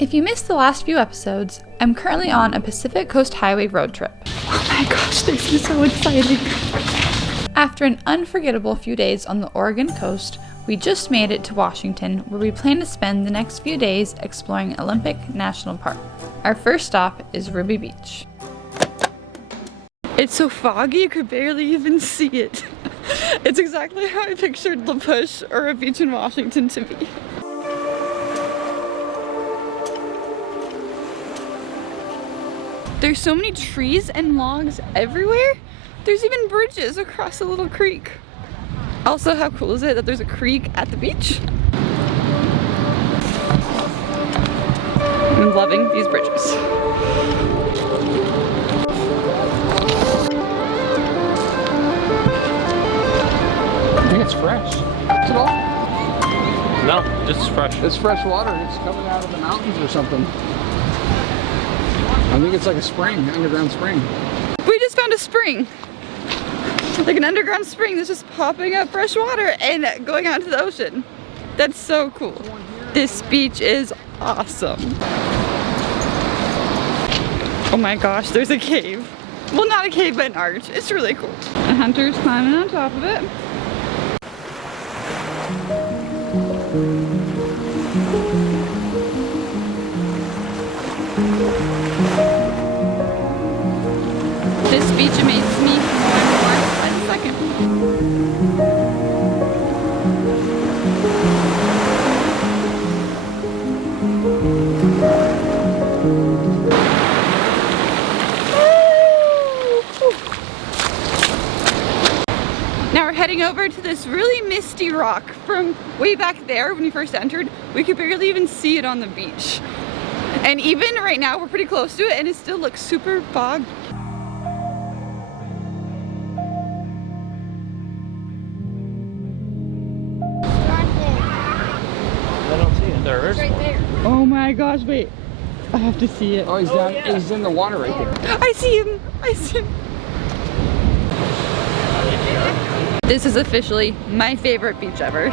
If you missed the last few episodes, I'm currently on a Pacific Coast Highway road trip. Oh my gosh, this is so exciting! After an unforgettable few days on the Oregon coast, we just made it to Washington, where we plan to spend the next few days exploring Olympic National Park. Our first stop is Ruby Beach. It's so foggy you could barely even see it. It's exactly how I pictured La Push or a beach in Washington to be. There's so many trees and logs everywhere. There's even bridges across a little creek. Also, how cool is it that there's a creek at the beach? I'm loving these bridges. I think it's fresh. Is it all? No, just fresh. It's fresh water and it's coming out of the mountains or something. I think it's like a spring, underground spring. We just found a spring. Like an underground spring that's just popping up fresh water and going out into the ocean. That's so cool. This beach is awesome. Oh my gosh, there's a cave. Well, not a cave, but an arch. It's really cool. And Hunter's climbing on top of it. This beach amazes me more and more by the second. Now we're heading over to this really misty rock from way back there when we first entered. We could barely even see it on the beach. And even right now we're pretty close to it and it still looks super foggy. I don't see it. There is Right there. Oh my gosh, wait. I have to see it. Oh, he's down. Yeah. He's in the water right there. I see him. I see him. This is officially my favorite beach ever.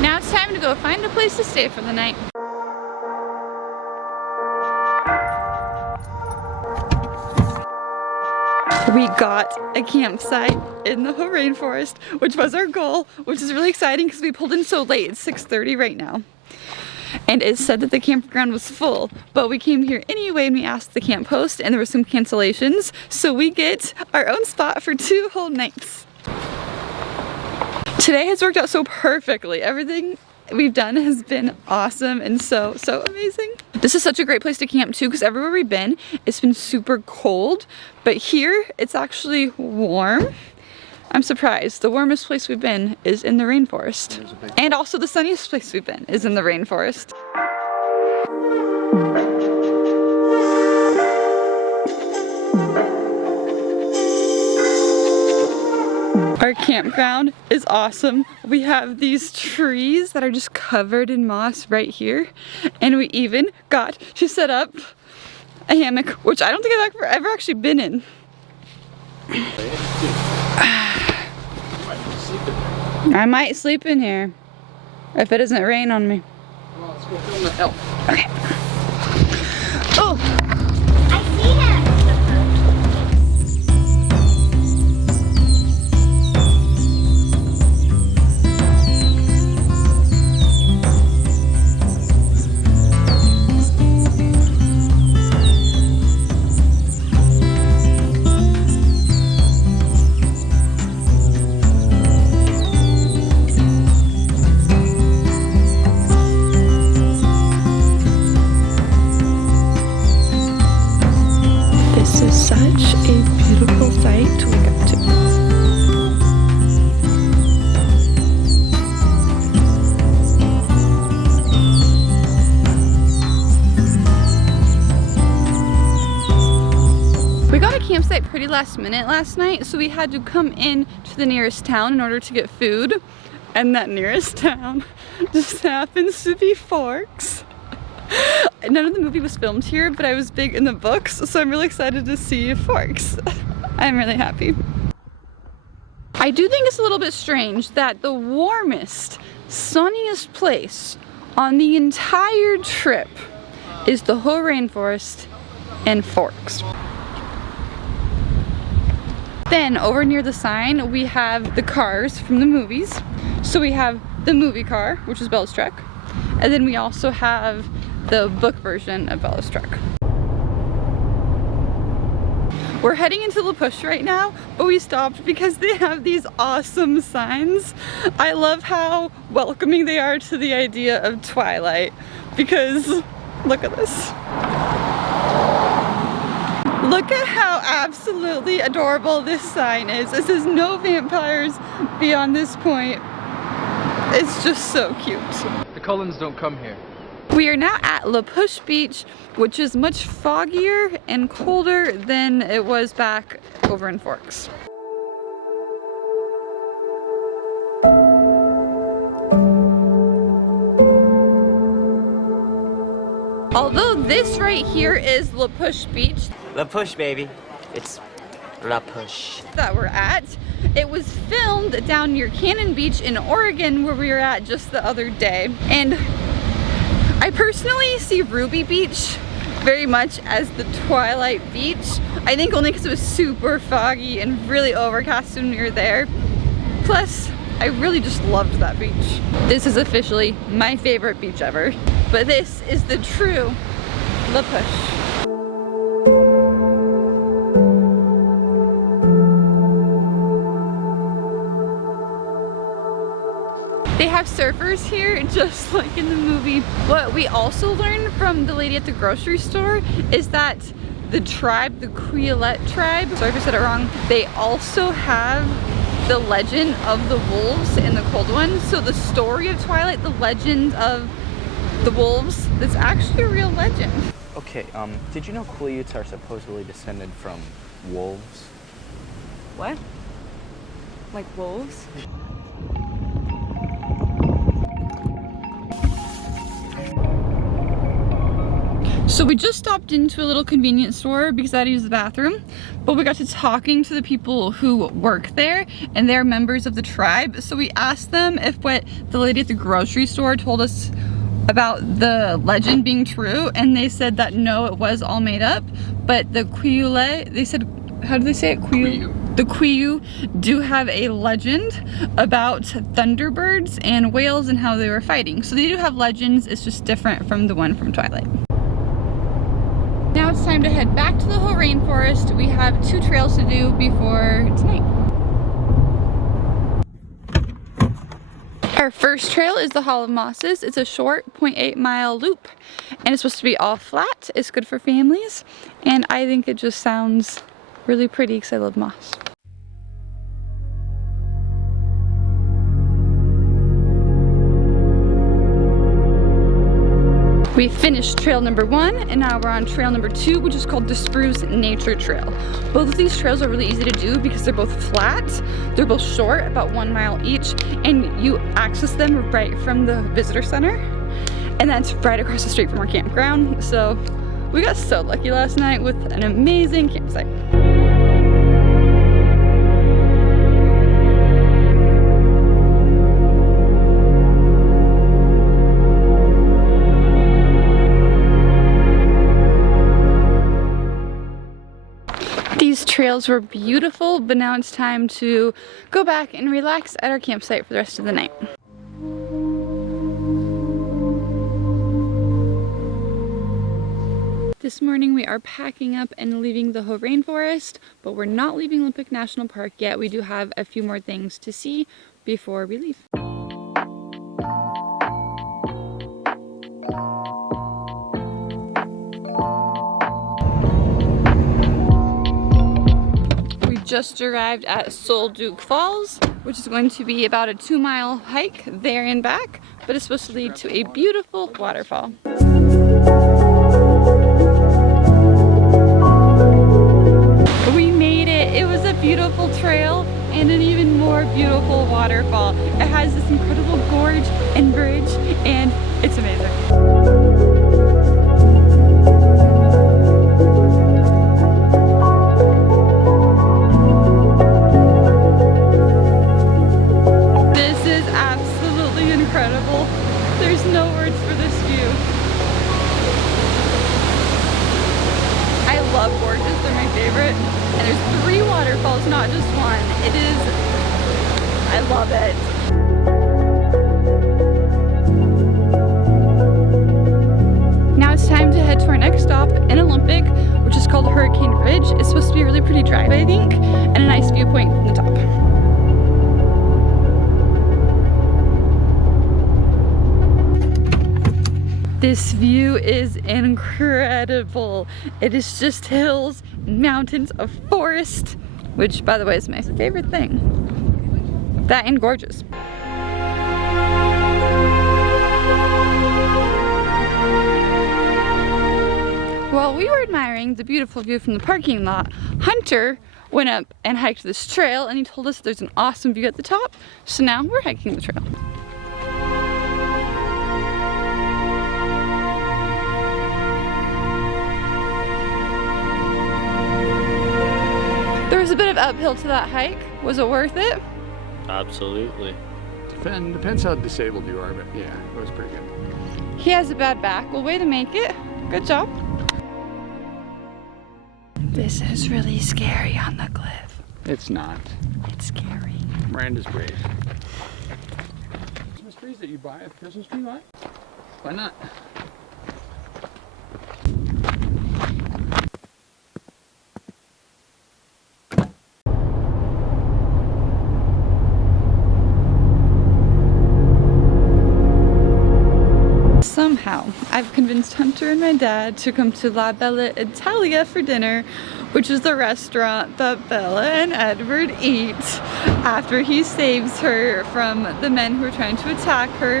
Now it's time to go find a place to stay for the night. We got a campsite in the Hoh Rainforest, which was our goal, which is really exciting because we pulled in so late. It's 6:30 right now. And it said that the campground was full, but we came here anyway and we asked the camp host and there were some cancellations, so we get our own spot for 2 whole nights. Today has worked out so perfectly. Everything we've done has been awesome and so amazing. This is such a great place to camp too because everywhere we've been, it's been super cold, but here it's actually warm. I'm surprised. The warmest place we've been is in the rainforest. And also the sunniest place we've been is in the rainforest. Our campground is awesome. We have these trees that are just covered in moss right here. And we even got to set up a hammock, which I don't think I've ever actually been in. I might sleep in here if it doesn't rain on me. Well, let's go film the elk. Okay. Oh! I see him. Such a beautiful sight to look up to. We got a campsite pretty last minute last night, so we had to come in to the nearest town in order to get food. And that nearest town just happens to be Forks. None of the movie was filmed here, but I was big in the books, so I'm really excited to see Forks. I'm really happy. I do think it's a little bit strange that the warmest, sunniest place on the entire trip is the Hoh Rainforest and Forks. Then over near the sign we have the cars from the movies. So we have the movie car, which is Bella's truck, and then we also have the book version of Bella's truck. We're heading into La Push right now, but we stopped because they have these awesome signs. I love how welcoming they are to the idea of Twilight, because look at this. Look at how absolutely adorable this sign is. It says no vampires beyond this point. It's just so cute. The Cullens don't come here. We are now at La Push Beach, which is much foggier and colder than it was back over in Forks. Although this right here is La Push Beach, La Push, baby. It's La Push. that we're at, it was filmed down near Cannon Beach in Oregon, where we were at just the other day. And I personally see Ruby Beach very much as the Twilight Beach. I think only because it was super foggy and really overcast when we were there. Plus, I really just loved that beach. This is officially my favorite beach ever. But this is the true La Push. They have surfers here, just like in the movie. What we also learned from the lady at the grocery store is that the tribe, the Quiolette tribe, sorry if I said it wrong, they also have the legend of the wolves and the cold ones. So the story of Twilight, the legend of the wolves, that's actually a real legend. Okay, did you know Quileutes are supposedly descended from wolves? What? Like wolves? So we just stopped into a little convenience store because I had to use the bathroom, but we got to talking to the people who work there, and they're members of the tribe. So we asked them if what the lady at the grocery store told us about the legend being true, and they said that no, it was all made up, but the Quiolette, they said, how do they say it? Quiu. The Quiu do have a legend about thunderbirds and whales and how they were fighting. So they do have legends, it's just different from the one from Twilight. Now it's time to head back to the Hoh Rainforest. We have 2 trails to do before tonight. Our first trail is the Hall of Mosses. It's a short 0.8 mile loop, and it's supposed to be all flat. It's good for families, and I think it just sounds really pretty because I love moss. We finished trail number 1, and now we're on trail number 2, which is called the Spruce Nature Trail. Both of these trails are really easy to do because they're both flat, they're both short, about 1 mile each, and you access them right from the visitor center, and that's right across the street from our campground. So we got so lucky last night with an amazing campsite. These trails were beautiful, but now it's time to go back and relax at our campsite for the rest of the night. This morning we are packing up and leaving the Hoh Rainforest, but we're not leaving Olympic National Park yet. We do have a few more things to see before we leave. Just arrived at Duc Falls, which is going to be about a 2-mile hike there and back, but it's supposed to lead to a beautiful waterfall. We made it. It was a beautiful trail and an even more beautiful waterfall. It has this incredible gorge and bridge, and it's amazing. And there's 3 waterfalls, not just one. It is, I love it. Now it's time to head to our next stop in Olympic, which is called Hurricane Ridge. It's supposed to be a really pretty drive, I think, and a nice viewpoint from the top. This view is incredible. It is just hills, mountains, a forest, which by the way is my favorite thing. That and gorgeous. While we were admiring the beautiful view from the parking lot, Hunter went up and hiked this trail and he told us there's an awesome view at the top. So now we're hiking the trail. There was a bit of uphill to that hike. Was it worth it? Absolutely. Depends how disabled you are, but yeah, it was pretty good. He has a bad back. Well, way to make it. Good job. This is really scary on the cliff. It's not. It's scary. Miranda's brave. Christmas trees that you buy at the Christmas tree line? Why not? Somehow, I've convinced Hunter and my dad to come to La Bella Italia for dinner, which is the restaurant that Bella and Edward eat after he saves her from the men who are trying to attack her.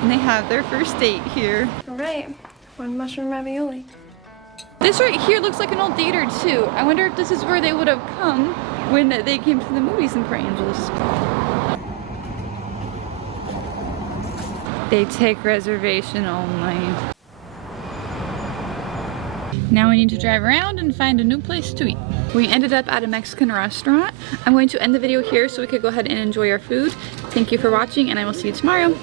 And they have their first date here. All right, 1 mushroom ravioli. This right here looks like an old theater too. I wonder if this is where they would have come when they came to the movies in Port Angeles. They take reservation only. Now we need to drive around and find a new place to eat. We ended up at a Mexican restaurant. I'm going to end the video here so we could go ahead and enjoy our food. Thank you for watching and I will see you tomorrow.